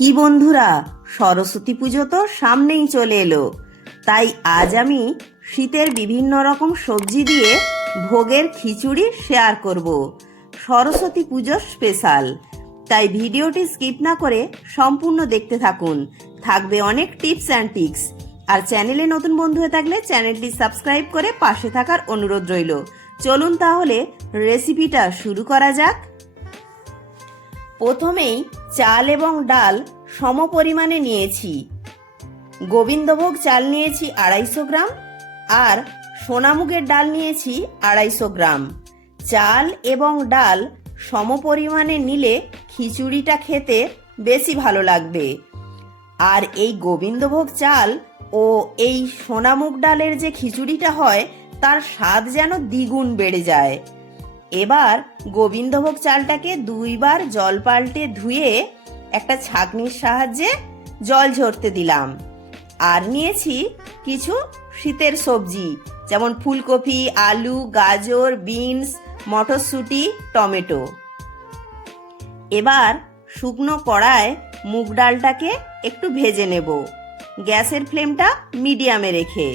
কি বন্ধুরা, সরস্বতী পুজো তো সামনেই চলে এলো। তাই আজ আমি শীতের বিভিন্ন রকম সবজি দিয়ে ভোগের খিচুড়ি শেয়ার করব, সরস্বতী পুজোর স্পেশাল। তাই ভিডিওটি স্কিপ না করে সম্পূর্ণ দেখতে থাকুন, থাকবে অনেক টিপস অ্যান্ড ট্রিক্স। আর চ্যানেলে নতুন বন্ধু হয়ে থাকলে চ্যানেলটি সাবস্ক্রাইব করে পাশে থাকার অনুরোধ রইল। চলুন তাহলে রেসিপিটা শুরু করা যাক। প্রথমেই চাল এবং ডাল সম পরিমাণে নিয়েছি। গোবিন্দভোগ চাল নিয়েছি 250 গ্রাম আর সোনামুগের ডাল নিয়েছি 250 গ্রাম। চাল এবং ডাল সম পরিমাণে নিলে খিচুড়িটা খেতে বেশি ভালো লাগবে। আর এই গোবিন্দভোগ চাল ও এই সোনামুগ ডালের যে খিচুড়িটা হয় তার স্বাদ যেন দ্বিগুণ বেড়ে যায়। এবার গোবিন্দভোগ চালটাকে 2 বার জল পাল্টে ধুয়ে একটা ছাঁকনির সাহায্যে জল ঝরতে দিলাম। আর নিয়েছি কিছু শীতের সবজি, যেমন ফুলকপি, আলু, গাজর, বিনস, মটরশুঁটি, টমেটো। এবার শুকনো কড়ায় মুগ ডালটাকে একটু ভেজে নেব, গ্যাসের ফ্লেমটা মিডিয়ামে রেখে।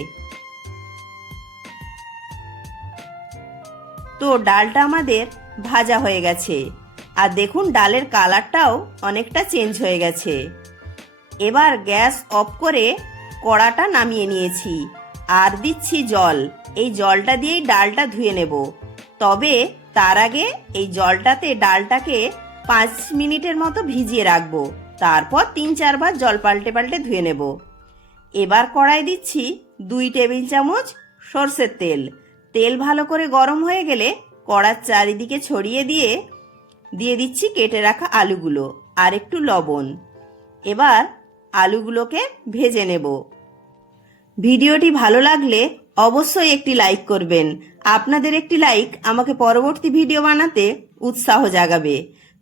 তো ডালটা আমাদের ভাজা হয়ে গেছে, আর দেখুন ডালের কালারটাও অনেকটা চেঞ্জ হয়ে গেছে। এবার গ্যাস অফ করে কড়াটা নামিয়ে নিয়েছি আর দিচ্ছি জল। এই জলটা দিয়েই ডালটা ধুয়ে নেব। তবে তার আগে এই জলটাতে ডালটাকে 5 মিনিটের মতো ভিজিয়ে রাখবো, তারপর 3-4 বার জল পাল্টে পাল্টে ধুয়ে নেব। এবার কড়াই দিচ্ছি 2 টেবিল চামচ সরষের তেল। তেল ভালো করে গরম হয়ে গেলে কড়ার চারিদিকে ছড়িয়ে দিয়ে দিচ্ছি কেটে রাখা আলুগুলো আর একটু লবণ। এবার আলুগুলোকে ভেজে নেব। ভিডিওটি ভালো লাগলে অবশ্যই একটি লাইক করবেন। আপনাদের একটি লাইক আমাকে পরবর্তী ভিডিও বানাতে উৎসাহ জাগাবে।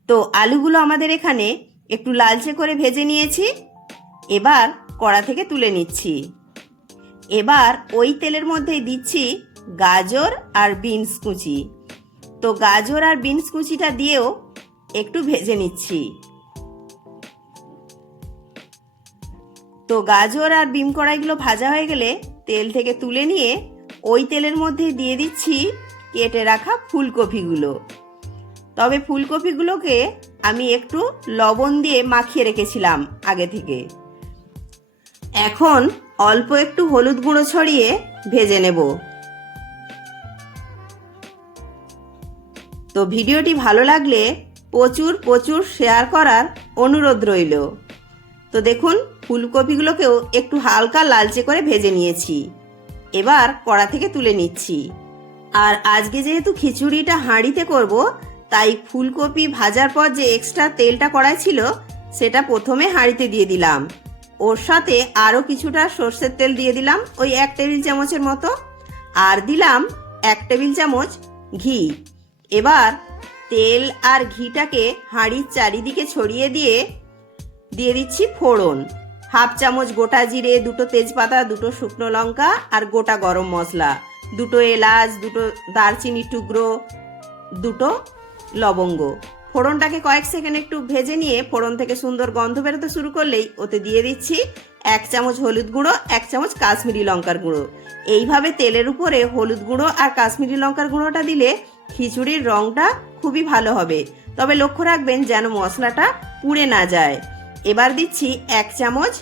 তো আলুগুলো আমাদের এখানে একটু লালচে করে ভেজে নিয়েছি। এবার কড়া থেকে তুলে নিচ্ছি। এবার ওই তেলের মধ্যেই দিচ্ছি গাজর আর বিনস কুচি। তো গাজর আর বিনস কুচিটা দিয়েও একটু ভেজে নিচ্ছি। তো গাজর আর বিন কড়াইগুলো ভাজা হয়ে গেলে তেল থেকে তুলে নিয়ে ওই তেলের মধ্যে দিয়ে দিচ্ছি কেটে রাখা ফুলকপিগুলো। তবে ফুলকপিগুলোকে আমি একটু লবণ দিয়ে মাখিয়ে রেখেছিলাম আগে থেকে। এখন অল্প একটু হলুদ গুঁড়ো ছড়িয়ে ভেজে নেব। তো ভিডিওটি ভালো লাগলে প্রচুর শেয়ার করার অনুরোধ রইল। তো দেখুন ফুলকপিগুলোকেও একটু হালকা লালচে করে ভেজে নিয়েছি। এবার কড়া থেকে তুলে নিচ্ছি। আর আজকে যেহেতু খিচুড়িটা হাঁড়িতে করব, তাই ফুলকপি ভাজার পর যে এক্সট্রা তেলটা কড়াই ছিল সেটা প্রথমে হাঁড়িতে দিয়ে দিলাম। ওর সাথে আরও কিছুটা সর্ষের তেল দিয়ে দিলাম, ওই 1 টেবিল চামচের মতো। আর দিলাম 1 টেবিল চামচ ঘি। এবার তেল আর ঘিটাকে হাঁড়ির চারিদিকে ছড়িয়ে দিয়ে দিচ্ছি ফোড়ন। 1/2 চামচ গোটা জিরে, 2টো তেজপাতা, 2টো শুকনো লঙ্কা আর গোটা গরম মশলা, 2টো এলাচ, 2টো দারচিনি টুকরো, 2টো লবঙ্গ। ফোড়নটাকে কয়েক সেকেন্ড একটু ভেজে নিয়ে ফোড়ন থেকে সুন্দর গন্ধ বেরোতে শুরু করলেই ওতে দিয়ে দিচ্ছি 1 চামচ হলুদ গুঁড়ো, 1 চামচ কাশ্মীরি লঙ্কার গুঁড়ো। এইভাবে তেলের উপরে হলুদ গুঁড়ো আর কাশ্মীরি লঙ্কার গুঁড়োটা দিলে খিচুড়ির রঙটা খুবই ভালো হবে। তবে লক্ষ্য রাখবেন যেন মশলাটা পুড়ে না যায়। এবার দিচ্ছি 1 চামচ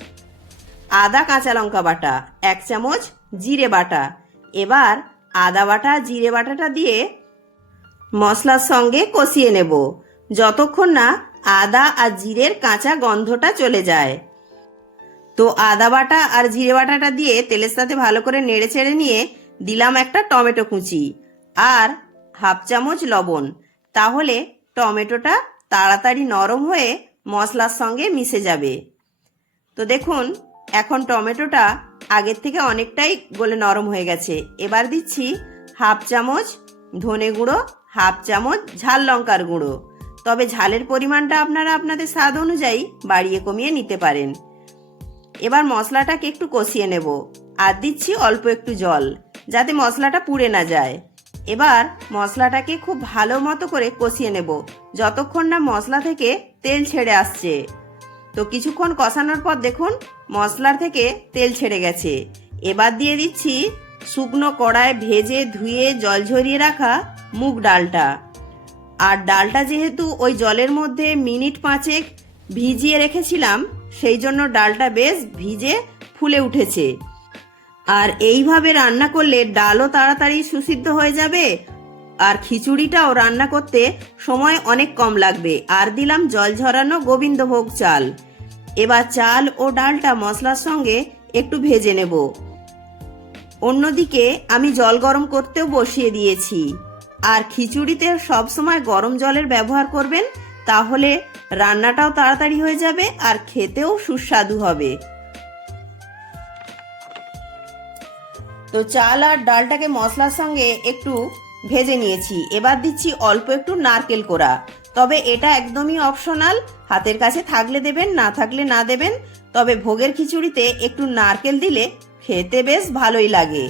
আদা কাঁচা লঙ্কা বাটা, 1 চামচ জিরে বাটা। এবার আদা বাটা জিরে বাটাটা দিয়ে মশলার সঙ্গে কষিয়ে নেব যতক্ষণ না আদা আর জিরের কাঁচা গন্ধটা চলে যায়। তো আদা বাটা আর জিরে বাটাটা দিয়ে তেলের সাথে ভালো করে নেড়ে চেড়ে নিয়ে দিলাম একটা টমেটো কুচি আর 1/2 চামচ লবণ। তাহলে টমেটোটা তাড়াতাড়ি নরম হয়ে মশলার সঙ্গে মিশে যাবে। তো দেখুন এখন টমেটোটা আগের থেকে অনেকটাই গলে নরম হয়ে গেছে। এবার দিচ্ছি 1/2 চামচ ধনে গুঁড়ো, 1/2 চামচ ঝাল লঙ্কার গুঁড়ো। তবে ঝালের পরিমাণটা আপনারা আপনাদের স্বাদ অনুযায়ী বাড়িয়ে কমিয়ে নিতে পারেন। এবার মশলাটাকে একটু কষিয়ে নেব আর দিচ্ছি অল্প একটু জল, যাতে মশলাটা পুড়ে না যায়। এবার মশলাটাকে খুব ভালো মতো করে কষিয়ে নেব যতক্ষণ না মশলা থেকে তেল ছেড়ে আসছে। তো কিছুক্ষণ কষানোর পর দেখুন মশলার থেকে তেল ছেড়ে গেছে। এবার দিয়ে দিচ্ছি শুকনো কড়ায় ভেজে ধুয়ে জল ঝরিয়ে রাখা মুগ ডালটা। আর ডালটা যেহেতু ওই জলের মধ্যে মিনিট 5 ভিজিয়ে রেখেছিলাম, সেই জন্য ডালটা বেশ ভিজে ফুলে উঠেছে। আর এইভাবে রান্না করলে ডালও তাড়াতাড়ি সুসিদ্ধ হয়ে যাবে, আর খিচুড়িটাও রান্না করতে সময় অনেক কম লাগবে। আর দিলাম জল ঝরানো গোবিন্দভোগ চাল। এবার চাল ও ডালটা মশলার সঙ্গে একটু ভেজে নেব। অন্যদিকে আমি জল গরম করতেও বসিয়ে দিয়েছি। আর খিচুড়িতে সবসময় গরম জলের ব্যবহার করবেন, তাহলে রান্নাটাও তাড়াতাড়ি হয়ে যাবে আর খেতেও সুস্বাদু হবে। তো চাল আর ডালটাকে মশলার সঙ্গে একটু ভেজে নিয়েছি। এবার দিচ্ছি অল্প একটু নারকেল কোড়া। তবে এটা একদমই অপশনাল, হাতের কাছে থাকলে দেবেন, না থাকলে না দেবেন। তবে ভোগের খিচুড়িতে একটু নারকেল দিলে খেতে বেশ ভালোই লাগে।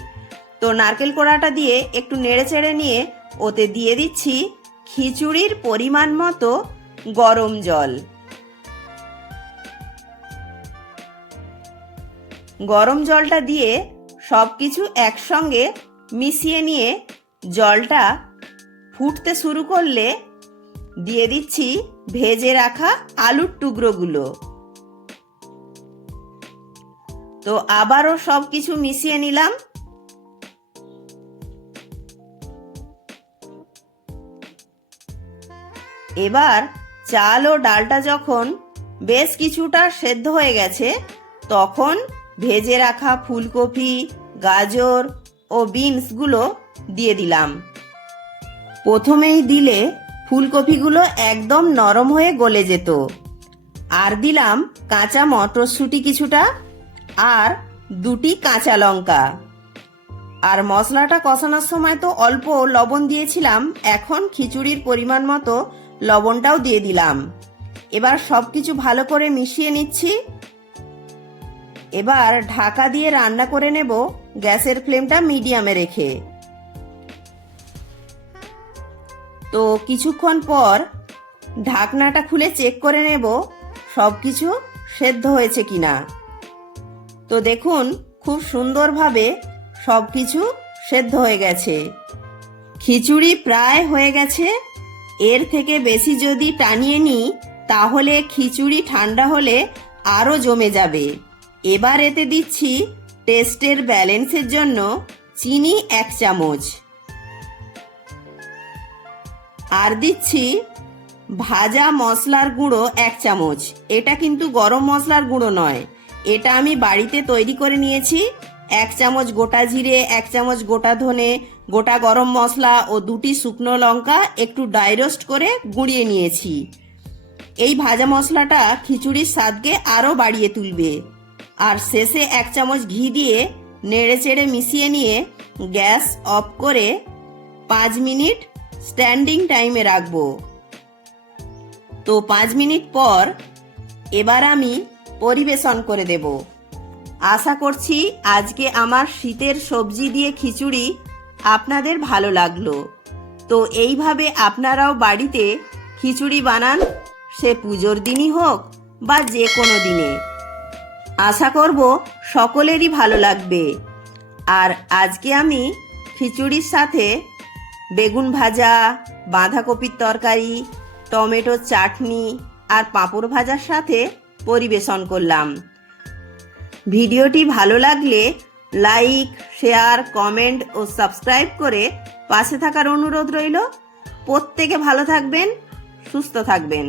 তো নারকেল কোড়াটা দিয়ে একটু নেড়ে চেড়ে নিয়ে ওতে দিয়ে দিচ্ছি খিচুড়ির পরিমাণ মতো গরম জল। গরম জলটা দিয়ে সব কিছু একসঙ্গে মিশিয়ে নিয়ে জলটা ফুটতে শুরু করলে দিয়ে দিচ্ছি ভেজে রাখা আলুর টুকরোগুলো। তো আবারও সব কিছু মিশিয়ে নিলাম। এবার চাল ও ডালটা যখন বেশ কিছুটা সেদ্ধ হয়ে গেছে, তখন ভেজে রাখা ফুলকপি, গাজর ও বিনসগুলো দিয়ে দিলাম। প্রথমেই দিলে ফুলকপিগুলো একদম নরম হয়ে গলে যেত। আর দিলাম কাঁচা মটরশুঁটি কিছুটা আর 2টি কাঁচা লঙ্কা। আর মশলাটা কষানোর সময় তো অল্প লবণ দিয়েছিলাম, এখন খিচুড়ির পরিমাণ মতো লবণটাও দিয়ে দিলাম। এবার সব কিছু ভালো করে মিশিয়ে নিচ্ছি। এবার ঢাকা দিয়ে রান্না করে নেব, গ্যাসের ফ্লেমটা মিডিয়ামে রেখে। তো কিছুক্ষণ পর ঢাকনাটা খুলে চেক করে নেব সব কিছু সেদ্ধ হয়েছে কিনা। তো দেখুন খুব সুন্দরভাবে সব কিছু সেদ্ধ হয়ে গেছে। খিচুড়ি প্রায় হয়ে গেছে। এর থেকে বেশি যদি টানিয়ে নিই তাহলে খিচুড়ি ঠান্ডা হলে আরও জমে যাবে। এবার এতে দিচ্ছি টেস্টের ব্যালেন্সের জন্য চিনি 1 চামচ। আর দিচ্ছি ভাজা মশলার গুঁড়ো 1 চামচ। এটা কিন্তু গরম মশলার গুঁড়ো নয়, এটা আমি বাড়িতে তৈরি করে নিয়েছি। 1 চামচ গোটা জিরে, 1 চামচ গোটা ধনে, গোটা গরম মশলা ও 2টি শুকনো লঙ্কা একটু ড্রাই রোস্ট করে গুঁড়িয়ে নিয়েছি। এই ভাজা মশলাটা খিচুড়ির স্বাদকে আরও বাড়িয়ে তুলবে। আর শেষে 1 চামচ ঘি দিয়ে নেড়ে চেড়ে মিশিয়ে নিয়ে গ্যাস অফ করে 5 মিনিট স্ট্যান্ডিং টাইমে রাখবো। তো 5 মিনিট পর এবার আমি পরিবেশন করে দেব। আশা করছি আজকে আমার শীতের সবজি দিয়ে খিচুড়ি আপনাদের ভালো লাগলো। তো এইভাবে আপনারাও বাড়িতে খিচুড়ি বানান, সে পুজোর দিনই হোক বা যে কোনো দিনে। আশা করব সকলেরই ভালো লাগবে। আর আজকে আমি খিচুড়ির সাথে বেগুন ভাজা, বাঁধাকপির তরকারি, টমেটোর চাটনি আর পাঁপড় ভাজার সাথে পরিবেশন করলাম। ভিডিওটি ভালো লাগলে লাইক, শেয়ার, কমেন্ট ও সাবস্ক্রাইব করে পাশে থাকার অনুরোধ রইল। প্রত্যেকে ভালো থাকবেন, সুস্থ থাকবেন।